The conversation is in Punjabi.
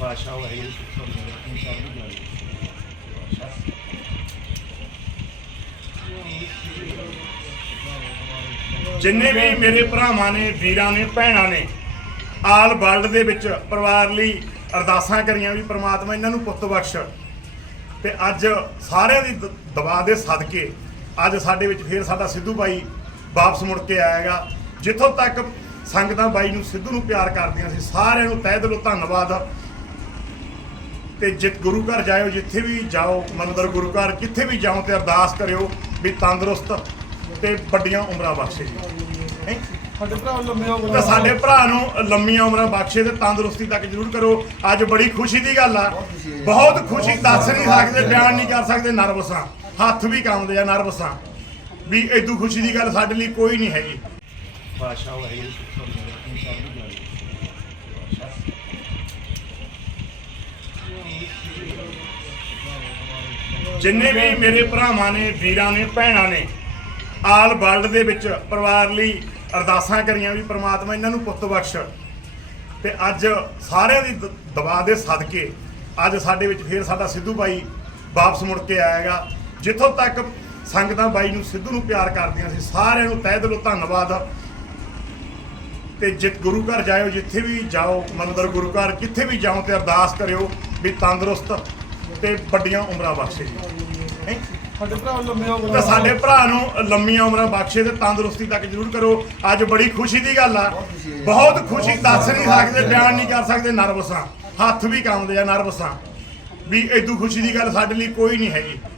ਭਾਸ਼ਾ ਵਾਹਿਗੁਰੂ ਸੁਖਮ ਨਿਰੰਜਨ ਸਭ ਦੀ ਗੱਲ ਜਿੰਨੇ ਵੀ ਮੇਰੇ ਭਰਾਵਾਂ ਨੇ, ਵੀਰਾਂ ਨੇ, ਭੈਣਾਂ ਨੇ, ਆਲ ਵਰਲਡ ਦੇ ਵਿੱਚ ਪਰਿਵਾਰ ਲਈ ਅਰਦਾਸਾਂ ਕਰੀਆਂ ਵੀ ਪ੍ਰਮਾਤਮਾ ਇਹਨਾਂ ਨੂੰ ਪੁੱਤ ਬਖਸ਼। ਤੇ ਅੱਜ ਸਾਰਿਆਂ ਦੀ ਦ- ਦੁਆ ਦੇ ਸਦਕੇ, ਅੱਜ ਸਾਡੇ ਵਿੱਚ ਫੇਰ ਸਾਡਾ ਸਿੱਧੂ ਬਾਈ ਵਾਪਸ ਮੁੜ ਕੇ ਆਏਗਾ। ਜਿੱਥੋਂ ਤੱਕ ਸੰਗਤਾਂ ਬਾਈ ਨੂੰ ਸਿੱਧੂ ਨੂੰ ਪਿਆਰ ਕਰਦੀਆਂ ਸੀ, ਸਾਰਿਆਂ ਨੂੰ ਤਹਿ ਦਿਲੋਂ ਧੰਨਵਾਦ। ਤੇ ਜਿਤ ਗੁਰੂ ਘਰ ਜਾਇਓ ਜਿੱਥੇ ਵੀ ਜਾਓ ਮੰਦਰ ਗੁਰੂ ਘਰ ਕਿੱਥੇ ਵੀ ਜਾਓ ਤੇ ਅਰਦਾਸ ਕਰਿਓ ਵੀ ਤੰਦਰੁਸਤ ਤੇ ਵੱਡੀਆਂ ਉਮਰਾਂ ਬਖਸ਼ੇ ਜੀ। ਹੈਂ? ਸਾਡੇ ਭਰਾ ਲੰਮੇ ਹੋ ਤਾਂ ਸਾਡੇ ਭਰਾ ਨੂੰ ਲੰਮੀਆਂ ਉਮਰਾਂ ਬਖਸ਼ੇ ਤੇ ਤੰਦਰੁਸਤੀ ਤੱਕ ਜ਼ਰੂਰ ਕਰੋ। ਅੱਜ ਬੜੀ ਖੁਸ਼ੀ ਦੀ ਗੱਲ ਆ। ਬਹੁਤ ਖੁਸ਼ੀ ਦੱਸ ਨਹੀਂ ਸਕਦੇ ਬਿਆਨ ਨਹੀਂ ਕਰ ਸਕਦੇ ਨਰਵਸਾਂ ਹੱਥ ਵੀ ਕੰਬਦੇ ਆ ਨਰਵਸਾਂ ਵੀ ਇਦੋਂ ਖੁਸ਼ੀ ਦੀ ਗੱਲ ਸਾਡੇ ਲਈ ਕੋਈ ਨਹੀਂ ਹੈਗੀ। ਭਾਸ਼ਾ ਵਾਹਿਗੁਰੂ ਜਿੰਨੇ ਵੀ ਮੇਰੇ ਭਰਾਵਾਂ ਨੇ, ਵੀਰਾਂ ਨੇ, ਭੈਣਾਂ ਨੇ, ਆਲ ਵਰਲਡ ਦੇ ਵਿੱਚ ਪਰਿਵਾਰ ਲਈ ਅਰਦਾਸਾਂ ਕਰੀਆਂ ਵੀ ਪ੍ਰਮਾਤਮਾ ਇਹਨਾਂ ਨੂੰ ਪੁੱਤ ਬਖਸ਼। ਤੇ ਅੱਜ ਸਾਰਿਆਂ ਦੀ ਦ- ਦੁਆ ਦੇ ਸਦਕੇ ਅੱਜ ਸਾਡੇ ਵਿੱਚ ਫੇਰ ਸਾਡਾ ਸਿੱਧੂ ਬਾਈ ਵਾਪਸ ਮੁੜ ਕੇ ਆਏਗਾ। ਜਿੱਥੋਂ ਤੱਕ ਸੰਗਤਾਂ ਬਾਈ ਨੂੰ ਸਿੱਧੂ ਨੂੰ ਪਿਆਰ ਕਰਦੀਆਂ ਸੀ, ਸਾਰਿਆਂ ਨੂੰ ਤਹਿ ਦਿਲੋਂ ਧੰਨਵਾਦ। ਤੇ ਜਿਤ ਗੁਰੂ ਘਰ ਜਾਇਓ, ਜਿੱਥੇ ਵੀ ਜਾਓ, ਮੰਦਰ ਗੁਰੂ ਘਰ, ਕਿੱਥੇ ਵੀ ਜਾਓ ਤੇ ਅਰਦਾਸ ਕਰਿਓ ਵੀ ਤੰਦਰੁਸਤ ਤੇ ਵੱਡੀਆਂ ਉਮਰਾਂ ਬਖਸ਼ੇ ਜੀ। ਹੈਂ? ਸਾਡੇ ਭਰਾ ਲੰਮੇ ਹੋ ਤਾਂ ਸਾਡੇ ਭਰਾ ਨੂੰ ਲੰਮੀਆਂ ਉਮਰਾਂ ਬਖਸ਼ੇ ਤੇ ਤੰਦਰੁਸਤੀ ਤੱਕ ਜ਼ਰੂਰ ਕਰੋ। ਅੱਜ ਬੜੀ ਖੁਸ਼ੀ ਦੀ ਗੱਲ ਆ। ਬਹੁਤ ਖੁਸ਼ੀ ਦੱਸ ਨਹੀਂ ਸਕਦੇ ਬਿਆਨ ਨਹੀਂ ਕਰ ਸਕਦੇ ਨਰਵਸਾਂ। ਹੱਥ ਵੀ ਕੰਬਦੇ ਆ ਨਰਵਸਾਂ। ਵੀ ਇਦੋਂ ਖੁਸ਼ੀ ਦੀ ਗੱਲ ਸਾਡੇ ਲਈ ਕੋਈ ਨਹੀਂ ਹੈਗੀ।